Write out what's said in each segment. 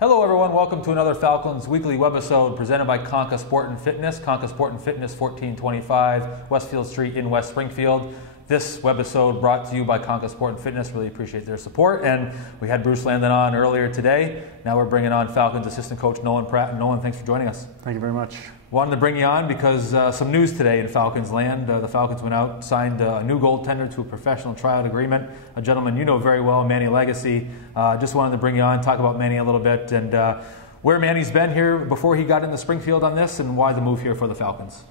Hello everyone, welcome to another Falcons weekly webisode presented by Conca Sport and Fitness. Conca Sport and Fitness, 1425 Westfield Street in West Springfield. This webisode brought to you by Conca Sport and Fitness. Really appreciate their support. And we had Bruce Landon on earlier today. Now we're bringing on Falcons assistant coach Nolan Pratt. And Nolan, thanks for joining us. Thank you very much. Wanted to bring you on because some news today in Falcons land. The Falcons went out, signed a new goaltender to a professional tryout agreement, a gentleman you know very well, Mannie Legacy. Just wanted to bring you on, talk about Mannie a little bit, and where Mannie's been here before he got into Springfield on this, and why the move here for the Falcons.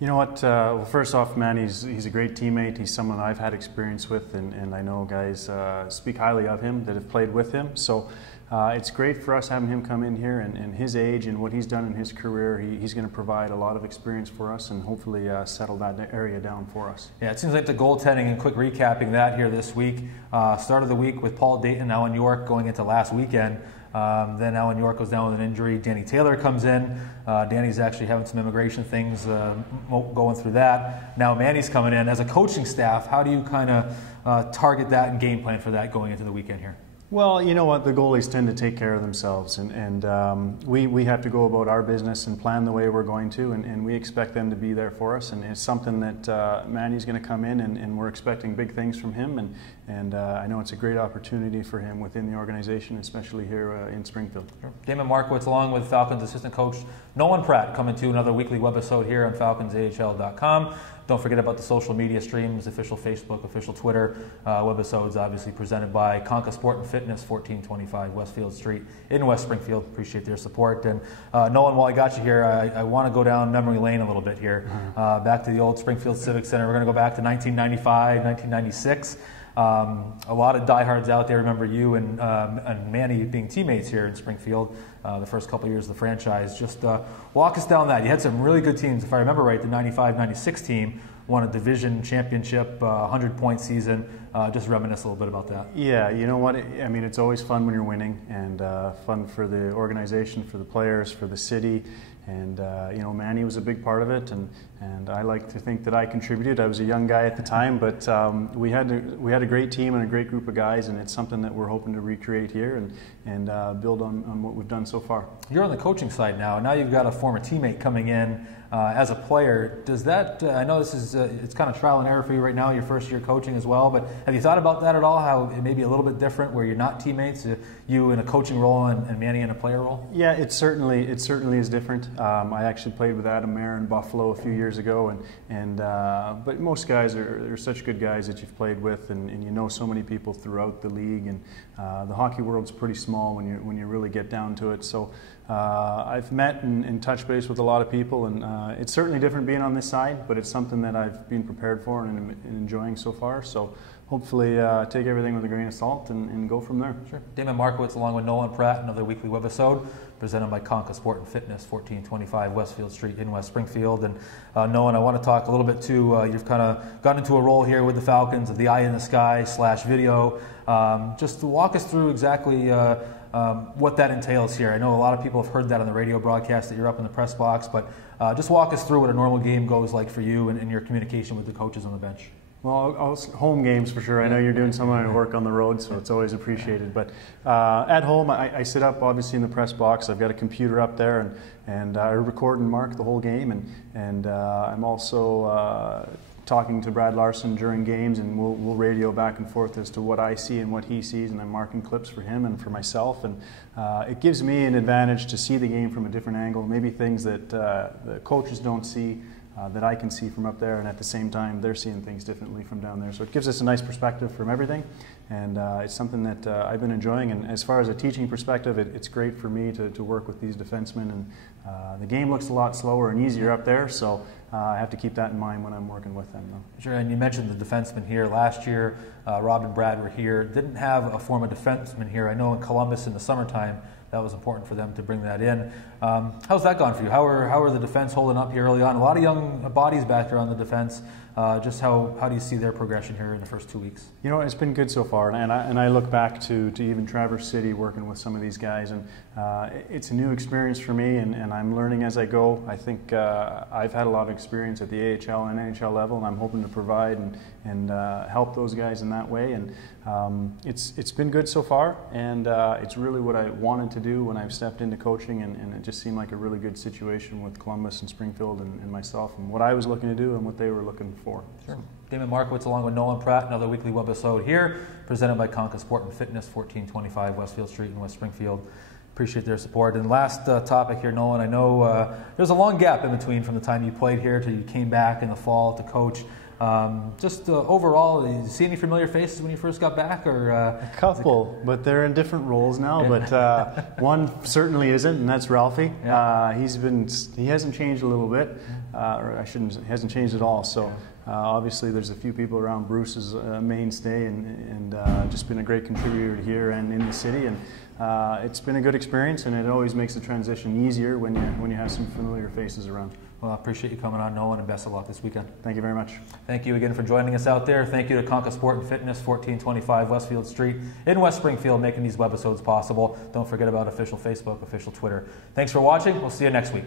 You know what, well, first off, Mannie's he's a great teammate. He's someone I've had experience with, and I know guys speak highly of him that have played with him. So it's great for us having him come in here, and his age and what he's done in his career, he's going to provide a lot of experience for us and hopefully settle that area down for us. Yeah, it seems like the goaltending, and quick recapping that here this week, start of the week with Paul Dayton, Alan York going into last weekend. Then Alan York goes down with an injury. Danny Taylor comes in. Danny's actually having some immigration things going through that. Now Mannie's coming in. As a coaching staff, how do you kind of target that and game plan for that going into the weekend here? Well, you know what, the goalies tend to take care of themselves, and we have to go about our business and plan the way we're going to, and we expect them to be there for us, and it's something that Mannie's going to come in, and we're expecting big things from him, and I know it's a great opportunity for him within the organization, especially here in Springfield. Sure. Damon Markiewicz along with Falcons assistant coach Nolan Pratt coming to another weekly webisode here on FalconsAHL.com. Don't forget about the social media streams, official Facebook, official Twitter. Webisodes obviously presented by Conca Sport and Fitness, 1425 Westfield Street in West Springfield. Appreciate their support. And Nolan, while I got you here, I want to go down memory lane a little bit here. Back to the old Springfield Civic Center. We're going to go back to 1995, 1996. A lot of diehards out there remember you and Mannie being teammates here in Springfield the first couple of years of the franchise. Just walk us down that. You had some really good teams. If I remember right, the 95-96 team won a division championship, 100-point season. Just reminisce a little bit about that. Yeah, you know what? I mean, it's always fun when you're winning, and fun for the organization, for the players, for the city. And you know, Mannie was a big part of it, and I like to think that I contributed. I was a young guy at the time, but we had a great team and a great group of guys, and it's something that we're hoping to recreate here and build on what we've done so far. You're on the coaching side now. Now you've got a former teammate coming in as a player. Does that? I know this is it's kind of trial and error for you right now. Your first year coaching as well, but have you thought about that at all? How it may be a little bit different, where you're not teammates, you in a coaching role and Mannie in a player role? Yeah, it certainly is different. I actually played with Adam Mayer in Buffalo a few years ago, but most guys are such good guys that you've played with, and you know so many people throughout the league, and the hockey world's pretty small when you really get down to it. So I've met and touched base with a lot of people, and it's certainly different being on this side, but it's something that I've been prepared for and enjoying so far. So hopefully take everything with a grain of salt and go from there. Sure. Damon Markiewicz along with Nolan Pratt, another weekly webisode presented by Conca Sport and Fitness, 1425 Westfield Street in West Springfield. And Nolan, I want to talk a little bit too. You've kind of gotten into a role here with the Falcons of the eye in the sky / video. Just to walk us through exactly what that entails here. I know a lot of people have heard that on the radio broadcast that you're up in the press box, but just walk us through what a normal game goes like for you and your communication with the coaches on the bench. Well, home games for sure. I know you're doing some of my work on the road, so it's always appreciated. But at home, I sit up obviously in the press box. I've got a computer up there, and I record and mark the whole game, and I'm also talking to Brad Larson during games, and we'll radio back and forth as to what I see and what he sees, and I'm marking clips for him and for myself, and it gives me an advantage to see the game from a different angle, maybe things that the coaches don't see, that I can see from up there, and at the same time they're seeing things differently from down there. So it gives us a nice perspective from everything, and it's something that I've been enjoying. And as far as a teaching perspective, it's great for me to work with these defensemen, and the game looks a lot slower and easier up there, so I have to keep that in mind when I'm working with them, though. Sure, and you mentioned the defensemen here. Last year, Rob and Brad were here. Didn't have a former defenseman here. I know in Columbus in the summertime, that was important for them to bring that in. How's that gone for you? How are the defense holding up here early on? A lot of young bodies back there on the defense. Just how do you see their progression here in the first 2 weeks? You know, it's been good so far, and I look back to even Traverse City working with some of these guys, and it's a new experience for me, and I'm learning as I go. I think I've had a lot of experience at the AHL and NHL level, and I'm hoping to provide and help those guys in that way. And it's been good so far, and it's really what I wanted to to do when I've stepped into coaching, and it just seemed like a really good situation with Columbus and Springfield and myself, and what I was looking to do and what they were looking for. Sure. Damon Markiewicz along with Nolan Pratt, another weekly webisode here, presented by Conca Sport and Fitness, 1425 Westfield Street in West Springfield. Appreciate their support. And last topic here, Nolan, I know there's a long gap in between from the time you played here till you came back in the fall to coach. Overall, did you see any familiar faces when you first got back? Or a couple, but they're in different roles now. But one certainly isn't, and that's Ralphie. Yeah. He hasn't changed a little bit, he hasn't changed at all. So obviously, there's a few people around. Bruce is a mainstay, and just been a great contributor here and in the city. And it's been a good experience, and it always makes the transition easier when you have some familiar faces around. Well, I appreciate you coming on, Nolan, and best of luck this weekend. Thank you very much. Thank you again for joining us out there. Thank you to Conca Sport and Fitness, 1425 Westfield Street in West Springfield, making these webisodes possible. Don't forget about official Facebook, official Twitter. Thanks for watching. We'll see you next week.